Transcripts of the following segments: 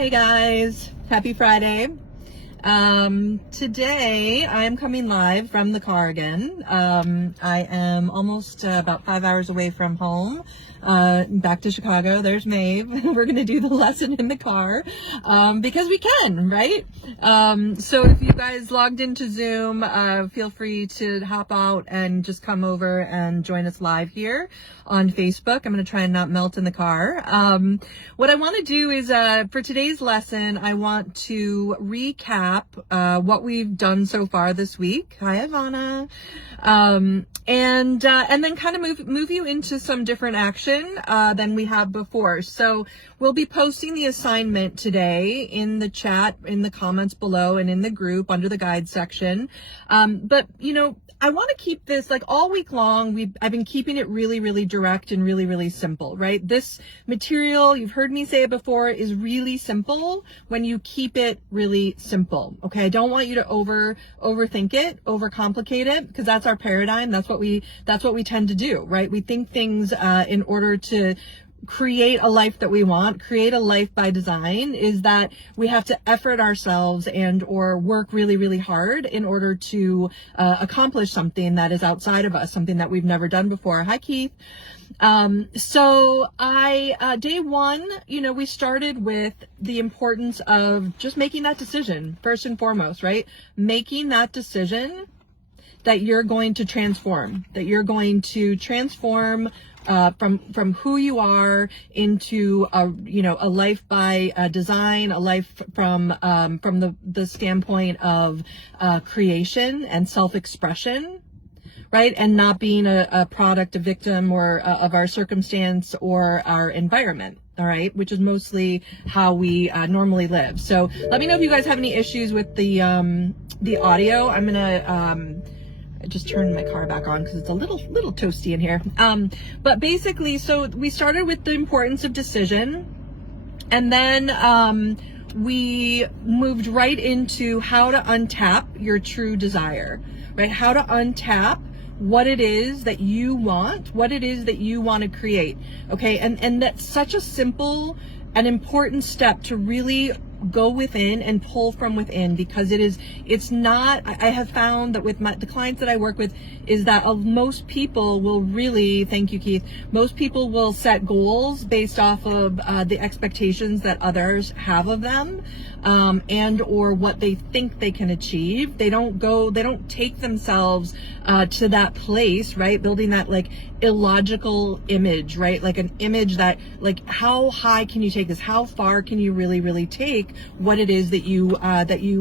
Hey guys, happy Friday. Today I am coming live from the car again. I am almost about 5 hours away from home, back to Chicago. There's Maeve. We're going to do the lesson in the car, because we can, right? So if you guys logged into Zoom, feel free to hop out and just come over and join us live here on Facebook. I'm going to try and not melt in the car. What I want to do is, for today's lesson, I want to recap what we've done so far this week. Hi, Ivana. And then kind of move you into some different action than we have before. So we'll be posting the assignment today in the chat, in the comments below, and in the group under the guide section. But you know, I want to keep this like all week long. I've been keeping it really, really direct and really, really simple, right? This material, you've heard me say it before, is really simple when you keep it really simple. Okay. I don't want you to overthink it, overcomplicate it, because that's our paradigm. That's what we tend to do, right? We think things, in order to create a life that we want, create a life by design, is that we have to effort ourselves and or work really, really hard in order to accomplish something that is outside of us, something that we've never done before. Hi, Keith. So day one, you know, we started with the importance of just making that decision first and foremost, right? Making that decision that you're going to transform, from who you are into a life by design, a life from the standpoint of creation and self-expression, right? And not being a product, a victim, or of our circumstance or our environment. All right, which is mostly how we normally live. So let me know if you guys have any issues with the audio. I'm gonna I just turned my car back on because it's a little toasty in here. But basically, so we started with the importance of decision, and then we moved right into how to untap your true desire, right? How to untap what it is that you want, what it is that you want to create. Okay. And that's such a simple and important step to really go within and pull from within, because it's not, I have found that with the clients that I work with is that most people will really, thank you, Keith, most people will set goals based off of the expectations that others have of them, and or what they think they can achieve. They don't take themselves to that place, right? Building that like illogical image, right? Like an image that like, how high can you take this? How far can you really, really take what it is that you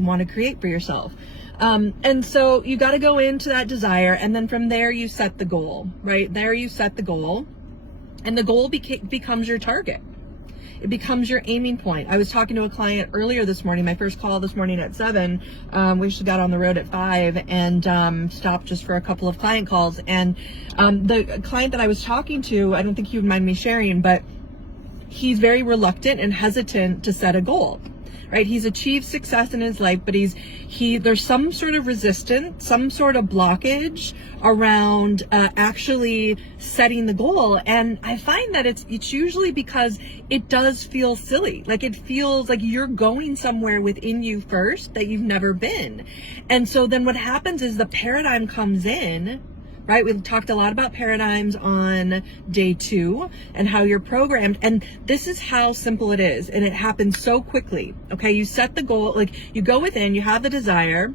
want to create for yourself? And so you got to go into that desire, and then from there you set the goal, right? There you set the goal, and the goal becomes your target. It becomes your aiming point. I was talking to a client earlier this morning, my first call this morning at 7. We just got on the road at 5 and stopped just for a couple of client calls. And the client that I was talking to, I don't think he would mind me sharing, but he's very reluctant and hesitant to set a goal. Right? He's achieved success in his life, but there's some sort of resistance, some sort of blockage around actually setting the goal. And I find that it's usually because it does feel silly. Like it feels like you're going somewhere within you first that you've never been. And so then what happens is the paradigm comes in. Right? We've talked a lot about paradigms on day 2 and how you're programmed. And this is how simple it is. And it happens so quickly. Okay. You set the goal, like you go within, you have the desire,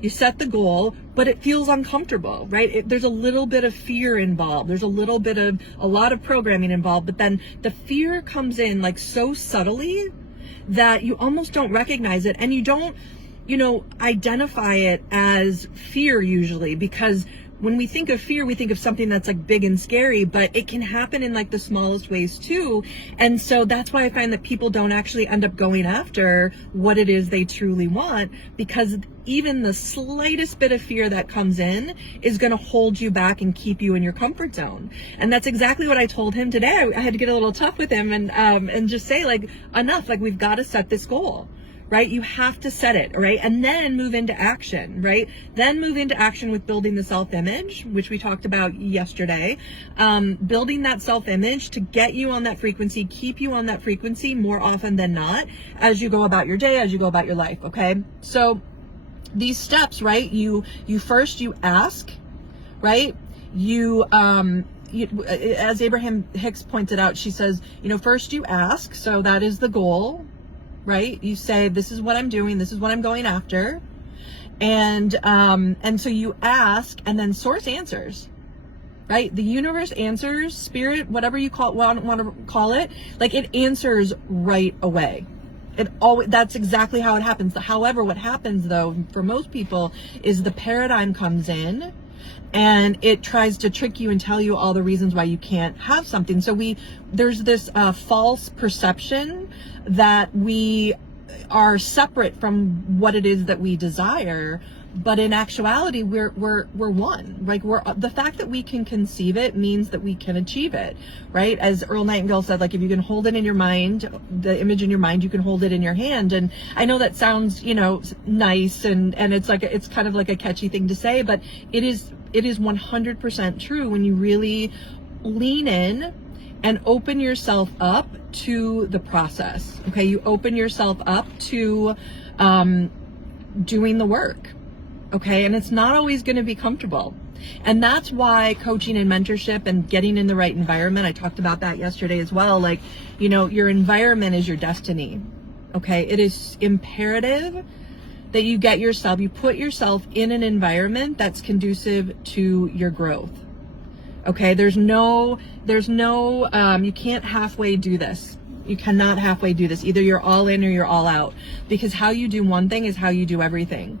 you set the goal, but it feels uncomfortable, right? There's a little bit of fear involved. There's a lot of programming involved, but then the fear comes in like so subtly that you almost don't recognize it. And you don't, identify it as fear usually, because when we think of fear, we think of something that's like big and scary, but it can happen in like the smallest ways too. And so that's why I find that people don't actually end up going after what it is they truly want, because even the slightest bit of fear that comes in is going to hold you back and keep you in your comfort zone. And that's exactly what I told him today. I had to get a little tough with him and just say like, enough, like we've got to set this goal. right? You have to set it, right? And then move into action, right? Then move into action with building the self-image, which we talked about yesterday. Building that self-image to get you on that frequency, keep you on that frequency more often than not as you go about your day, as you go about your life, okay? So these steps, right? You ask, right? As Abraham Hicks pointed out, she says, first you ask. So that is the goal, right? You say, this is what I'm doing. This is what I'm going after. And so you ask, and then source answers, right? The universe answers, spirit, whatever you want to call it, like it answers right away. That's exactly how it happens. However, what happens though, for most people, is the paradigm comes in and it tries to trick you and tell you all the reasons why you can't have something. So there's this false perception that we are separate from what it is that we desire, but in actuality, we're one. Like the fact that we can conceive it means that we can achieve it, right? As Earl Nightingale said, like if you can hold it in your mind, the image in your mind, you can hold it in your hand. And I know that sounds, nice and it's kind of like a catchy thing to say, but it is 100% true when you really lean in and open yourself up to the process. Okay, you open yourself up to doing the work. Okay, and it's not always going to be comfortable. And that's why coaching and mentorship and getting in the right environment, I talked about that yesterday as well. Like, your environment is your destiny. Okay, it is imperative that you put yourself in an environment that's conducive to your growth. Okay, there's no, you can't halfway do this. You cannot halfway do this. Either you're all in or you're all out, because how you do one thing is how you do everything.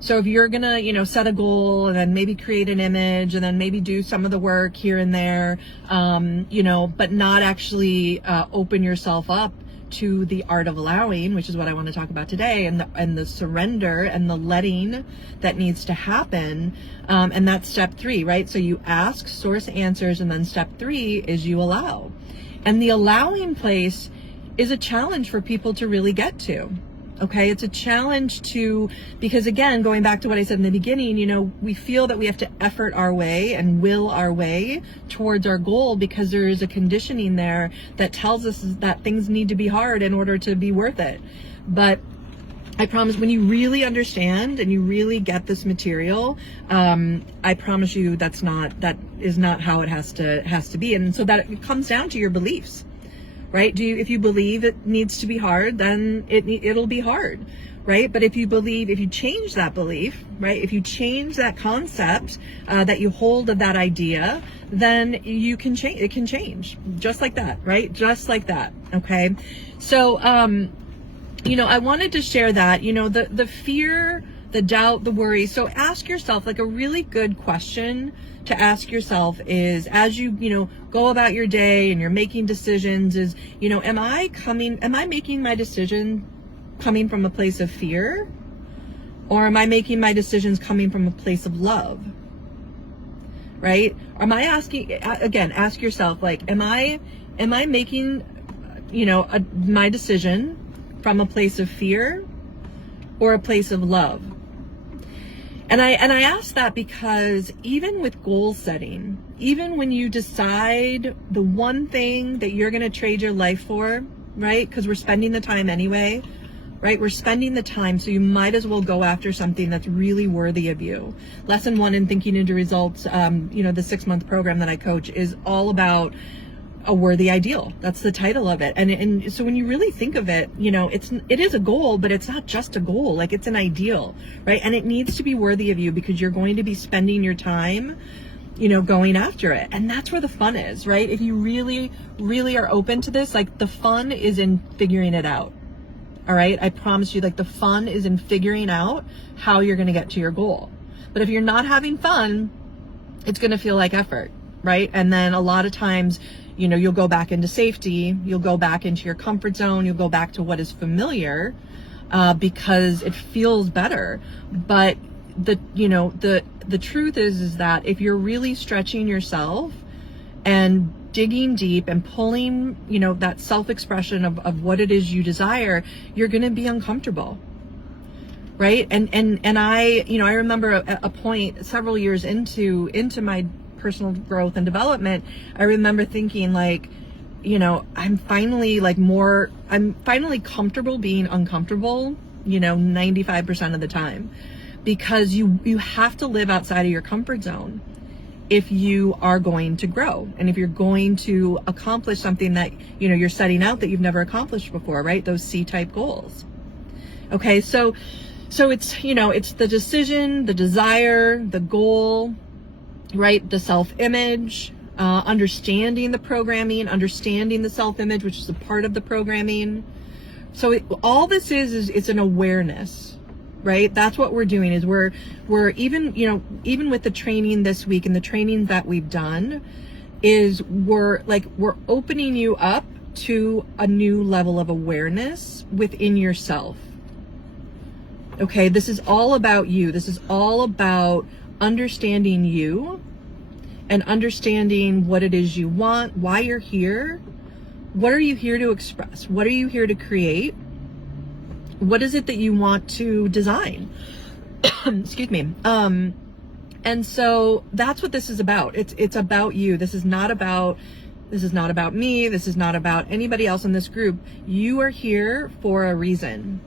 So if you're gonna, set a goal and then maybe create an image and then maybe do some of the work here and there, but not actually open yourself up to the art of allowing, which is what I want to talk about today, and the surrender and the letting that needs to happen. And that's step 3, right? So you ask, source answers, and then step 3 is you allow. And the allowing place is a challenge for people to really get to. Okay, it's a challenge because again, going back to what I said in the beginning, we feel that we have to effort our way and will our way towards our goal because there is a conditioning there that tells us that things need to be hard in order to be worth it. But I promise, when you really understand and you really get this material, I promise you that is not how it has to be. And so that it comes down to your beliefs. Right? If you believe it needs to be hard, then it'll be hard, right? But if you change that belief, right? If you change that concept that you hold of that idea, then you can change. It can change just like that, right? Just like that. Okay. So, I wanted to share that. The fear, the doubt, the worry. So ask yourself, like, a really good question to ask yourself is, as you go about your day and you're making decisions, is, am I making my decision coming from a place of fear, or am I making my decisions coming from a place of love? Right? Am I asking, again, ask yourself, like, am I making, my decision from a place of fear or a place of love? And I ask that because even with goal setting, even when you decide the one thing that you're going to trade your life for, right? Because we're spending the time anyway, right? We're spending the time, so you might as well go after something that's really worthy of you. Lesson 1 in Thinking into Results, the 6-month program that I coach, is all about a worthy ideal. That's the title of it. And so when you really think of it, it is a goal, but it's not just a goal. Like, it's an ideal, right? And it needs to be worthy of you because you're going to be spending your time, going after it. And that's where the fun is, right? If you really, really are open to this, like, the fun is in figuring it out. All right. I promise you, like, the fun is in figuring out how you're going to get to your goal. But if you're not having fun, it's going to feel like effort, right? And then a lot of times, you'll go back into safety, you'll go back into your comfort zone, you'll go back to what is familiar, because it feels better. But the truth is that if you're really stretching yourself and digging deep and pulling, that self-expression of what it is you desire, you're going to be uncomfortable. Right. And I remember a point several years into my personal growth and development, I remember thinking like, I'm finally comfortable being uncomfortable, 95% of the time, because you have to live outside of your comfort zone if you are going to grow and if you're going to accomplish something that, you're setting out that you've never accomplished before, right? Those C-type goals. Okay. So it's, it's the decision, the desire, the goal, right? The self-image, understanding the programming, understanding the self-image, which is a part of the programming. So all this is it's an awareness, right? That's what we're doing is we're even with the training this week and the trainings that we've done is we're opening you up to a new level of awareness within yourself. Okay, this is all about you. This is all about understanding you and understanding what it is you want, why you're here. What are you here to express? What are you here to create? What is it that you want to design? Excuse me. And so that's what this is about. It's about you. This is not about me. This is not about anybody else in this group. You are here for a reason.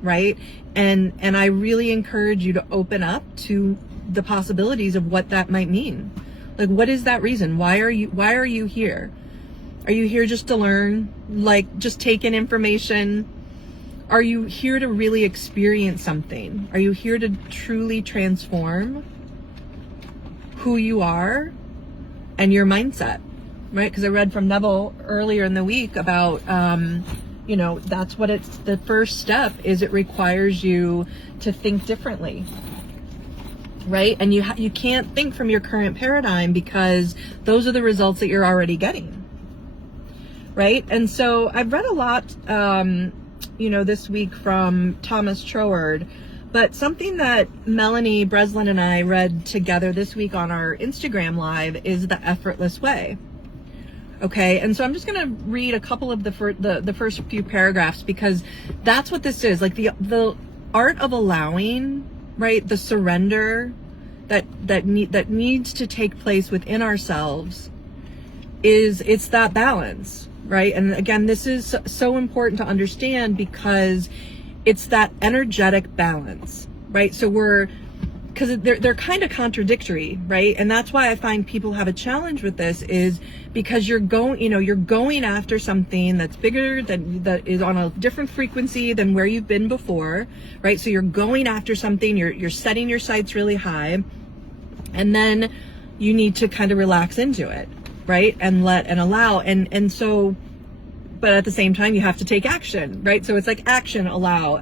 Right? And I really encourage you to open up to the possibilities of what that might mean. Like, what is that reason? Why are you here? Are you here just to learn? Like, just take in information? Are you here to really experience something? Are you here to truly transform who you are and your mindset? Right? Because I read from Neville earlier in the week about, that's what the first step is. It requires you to think differently, right? And you can't think from your current paradigm because those are the results that you're already getting, right? And so I've read a lot, this week from Thomas Troward, but something that Melanie Breslin and I read together this week on our Instagram live is The Effortless Way. Okay, and so I'm just going to read a couple of the first few paragraphs because that's what this is. Like the art of allowing, right? The surrender that needs to take place within ourselves it's that balance, right? And again, this is so important to understand because it's that energetic balance, right? So because they're kind of contradictory, right? And that's why I find people have a challenge with this is because you're going after something that's bigger, that is on a different frequency than where you've been before, right? So you're going after something, you're setting your sights really high, and then you need to kind of relax into it, right? And let and allow. And so, but at the same time, you have to take action, right? So it's like action, allow,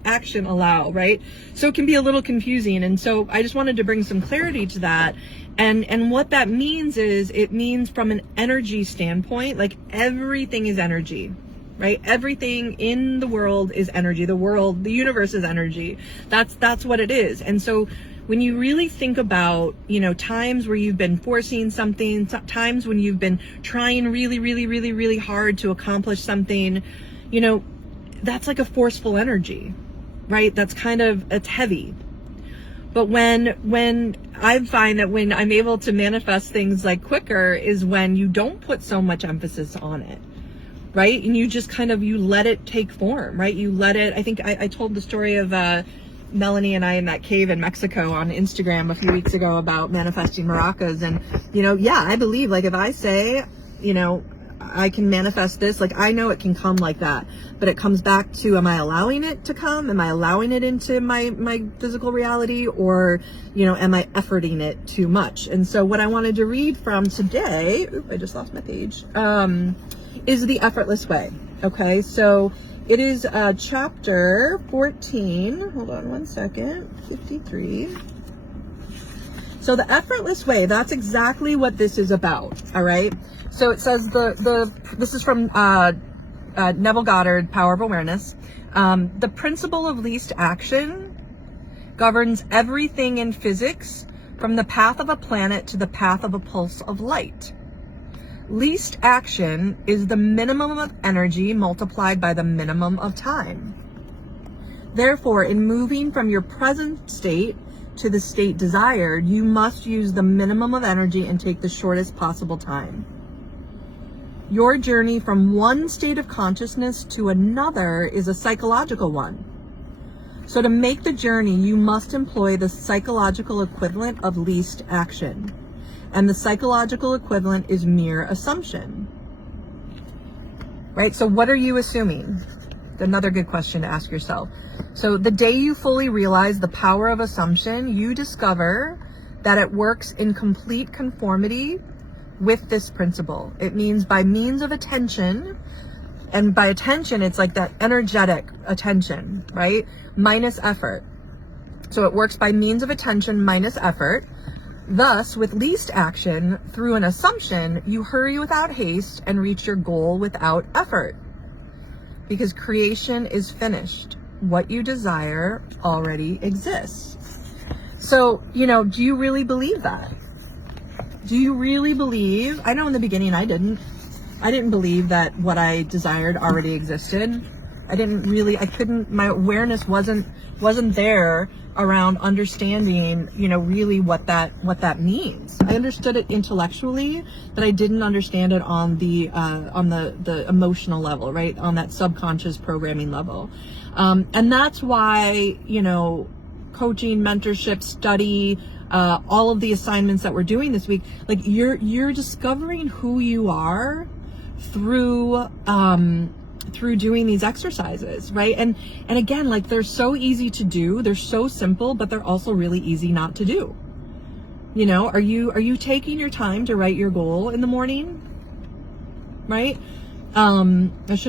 right? So it can be a little confusing. And so I just wanted to bring some clarity to that. And what that means is it means from an energy standpoint, like everything is energy, right? Everything in the world is energy. The universe is energy. That's what it is. And so when you really think about, times where you've been forcing something, times when you've been trying really, really, really, really hard to accomplish something, that's like a forceful energy, right? It's heavy. But when I find that when I'm able to manifest things like quicker is when you don't put so much emphasis on it, right? And you just you let it take form, right? You let it, I think I told the story of, Melanie and I in that cave in Mexico on Instagram a few weeks ago about manifesting maracas. And, I believe if I say, I can manifest this, I know it can come like that, but it comes back to, am I allowing it to come? Am I allowing it into my physical reality, or, am I efforting it too much? And so what I wanted to read from today, I just lost my page, is The Effortless Way. Okay. So it is chapter 14. Hold on one second. 53. So the effortless way, that's exactly what this is about. All right. So it says this is from Neville Goddard, Power of Awareness. The principle of least action governs everything in physics, from the path of a planet to the path of a pulse of light. Least action is the minimum of energy multiplied by the minimum of time. Therefore, in moving from your present state to the state desired, you must use the minimum of energy and take the shortest possible time. Your journey from one state of consciousness to another is a psychological one. So to make the journey, you must employ the psychological equivalent of least action. And the psychological equivalent is mere assumption. Right? So what are you assuming? Another good question to ask yourself. So the day you fully realize the power of assumption, you discover that it works in complete conformity with this principle. It means by means of attention, and by attention, it's like that energetic attention, right? Minus effort. So it works by means of attention minus effort. Thus, with least action, through an assumption, you hurry without haste and reach your goal without effort. Because creation is finished. What you desire already exists. So, do you really believe that? Do you really believe? I know in the beginning I didn't believe that what I desired already existed. My awareness wasn't there around understanding, really what that means. I understood it intellectually, but I didn't understand it on the emotional level, right? On that subconscious programming level. And that's why, coaching, mentorship, study, all of the assignments that we're doing this week, like you're discovering who you are through doing these exercises, right? And again, like they're so easy to do, they're so simple, but they're also really easy not to do. Are you taking your time to write your goal in the morning? Right? I should